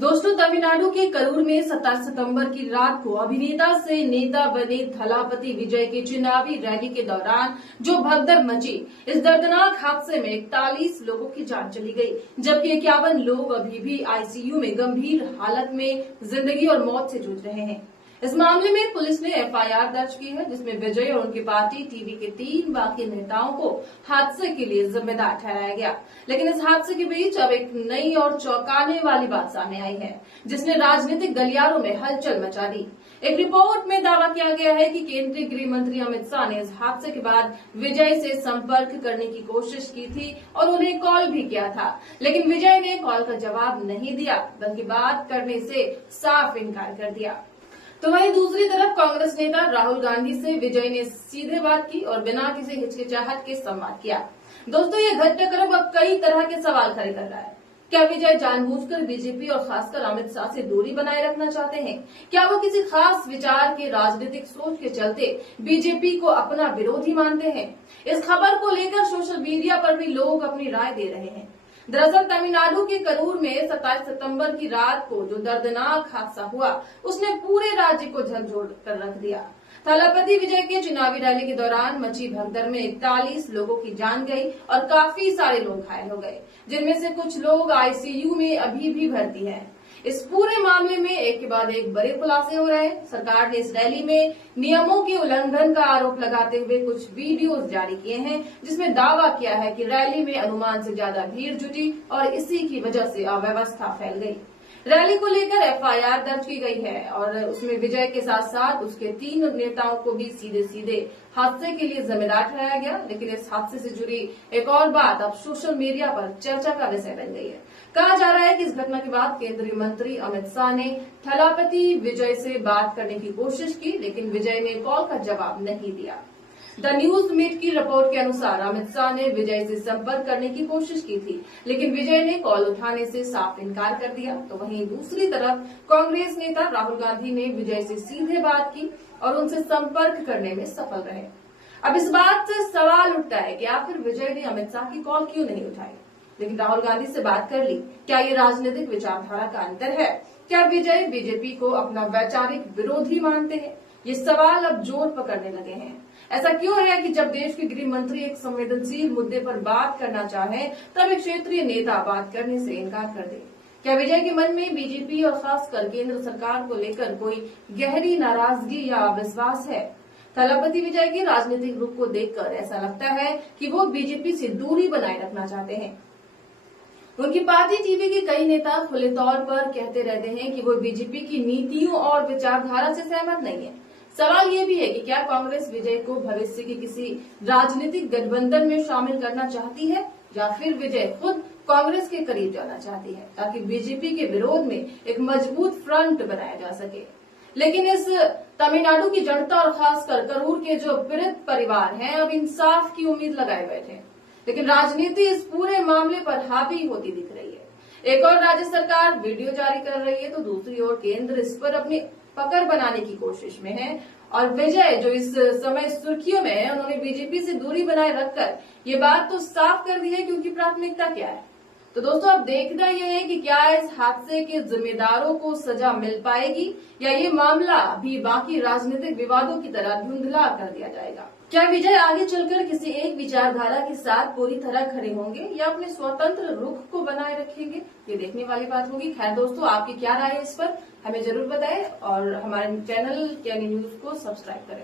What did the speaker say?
दोस्तों, तमिलनाडु के करूर में 27 सितंबर की रात को अभिनेता से नेता बने थलापति विजय की चुनावी रैली के दौरान जो भगदड़ मची, इस दर्दनाक हादसे में 41 लोगों की जान चली गई, जबकि 51 लोग अभी भी आईसीयू में गंभीर हालत में जिंदगी और मौत से जूझ रहे हैं। इस मामले में पुलिस ने एफआईआर दर्ज की है, जिसमें विजय और उनकी पार्टी टीवी के 3 बाकी नेताओं को हादसे के लिए जिम्मेदार ठहराया गया। लेकिन इस हादसे के बीच अब एक नई और चौंकाने वाली बात सामने आई है, जिसने राजनीतिक गलियारों में हलचल मचा दी। एक रिपोर्ट में दावा किया गया है कि केंद्रीय गृह मंत्री अमित शाह ने इस हादसे के बाद विजय से संपर्क करने की कोशिश की थी और उन्हें कॉल भी किया था, लेकिन विजय ने कॉल का जवाब नहीं दिया, बल्कि बात करने से साफ इनकार कर दिया। तो वहीं दूसरी तरफ कांग्रेस नेता राहुल गांधी से विजय ने सीधे बात की और बिना किसी हिचकिचाहट के संवाद किया। दोस्तों, ये घटनाक्रम अब कई तरह के सवाल खड़े कर रहा है। क्या विजय जानबूझकर बीजेपी और खासकर अमित शाह से दूरी बनाए रखना चाहते हैं? क्या वो किसी खास विचार के राजनीतिक सोच के चलते बीजेपी को अपना विरोधी मानते हैं? इस खबर को लेकर सोशल मीडिया पर भी लोग अपनी राय दे रहे हैं। दरअसल तमिलनाडु के करूर में 27 सितंबर की रात को जो दर्दनाक हादसा हुआ, उसने पूरे राज्य को झकझोर कर रख दिया। थलापति विजय के चुनावी रैली के दौरान मची भगदड़ में 41 लोगों की जान गई और काफी सारे लोग घायल हो गए, जिनमें से कुछ लोग आईसीयू में अभी भी भर्ती हैं। इस पूरे मामले में एक के बाद एक बड़े खुलासे हो रहे हैं। सरकार ने इस रैली में नियमों के उल्लंघन का आरोप लगाते हुए कुछ वीडियोज जारी किए हैं, जिसमें दावा किया है कि रैली में अनुमान से ज्यादा भीड़ जुटी और इसी की वजह से अव्यवस्था फैल गई। रैली को लेकर एफआईआर दर्ज की गई है और उसमें विजय के साथ साथ उसके 3 नेताओं को भी सीधे सीधे हादसे के लिए जिम्मेदार ठहराया गया। लेकिन इस हादसे से जुड़ी एक और बात अब सोशल मीडिया पर चर्चा का विषय बन गई है। कहा जा रहा है कि इस घटना के बाद केंद्रीय मंत्री अमित शाह ने थलापति विजय से बात करने की कोशिश की, लेकिन विजय ने कॉल का जवाब नहीं दिया। द न्यूज मीट की रिपोर्ट के अनुसार अमित शाह ने विजय से संपर्क करने की कोशिश की थी, लेकिन विजय ने कॉल उठाने से साफ इनकार कर दिया। तो वहीं दूसरी तरफ कांग्रेस नेता राहुल गांधी ने विजय से सीधे बात की और उनसे संपर्क करने में सफल रहे। अब इस बात से सवाल उठता है कि आखिर विजय ने अमित शाह की कॉल क्यों नहीं उठाई, लेकिन राहुल गांधी से बात कर ली। क्या ये राजनीतिक विचारधारा का अंतर है? क्या विजय बीजेपी को अपना वैचारिक विरोधी मानते हैं? ये सवाल अब जोर पकड़ने लगे हैं। ऐसा क्यों है कि जब देश के गृह मंत्री एक संवेदनशील मुद्दे पर बात करना चाहें, तब एक क्षेत्रीय नेता बात करने से इनकार कर दे? क्या विजय के मन में बीजेपी और खासकर केंद्र सरकार को लेकर कोई गहरी नाराजगी या अविश्वास है? थलापति विजय के राजनीतिक रुख को देखकर ऐसा लगता है कि वो बीजेपी से दूरी बनाए रखना चाहते हैं। उनकी पार्टी टीवी के कई नेता खुले तौर पर कहते रहते हैं कि वो बीजेपी की नीतियों और विचारधारा से सहमत नहीं है। सवाल ये भी है कि क्या कांग्रेस विजय को भविष्य के किसी राजनीतिक गठबंधन में शामिल करना चाहती है, या फिर विजय खुद कांग्रेस के करीब जाना चाहती है, ताकि बीजेपी के विरोध में एक मजबूत फ्रंट बनाया जा सके। लेकिन इस तमिलनाडु की जनता और खासकर करूर के जो पीड़ित परिवार हैं, अब इंसाफ की उम्मीद लगाए बैठे हैं। लेकिन राजनीति इस पूरे मामले पर हावी होती दिख रही है। एक और राज्य सरकार वीडियो जारी कर रही है, तो दूसरी ओर केंद्र इस पर अपनी पकड़ बनाने की कोशिश में है। और विजय जो इस समय सुर्खियों में है, उन्होंने बीजेपी से दूरी बनाए रखकर ये बात तो साफ कर दी है कि उनकी प्राथमिकता क्या है। तो दोस्तों, अब देखना यह है कि क्या इस हादसे के जिम्मेदारों को सजा मिल पाएगी, या ये मामला भी बाकी राजनीतिक विवादों की तरह धुंधला कर दिया जाएगा। क्या विजय आगे चलकर किसी एक विचारधारा के साथ पूरी तरह खड़े होंगे या अपने स्वतंत्र रुख को बनाए रखेंगे? ये देखने वाली बात होगी। खैर दोस्तों, आपकी क्या राय है इस पर, हमें जरूर बताएं और हमारे चैनल यानी न्यूज को सब्सक्राइब करें।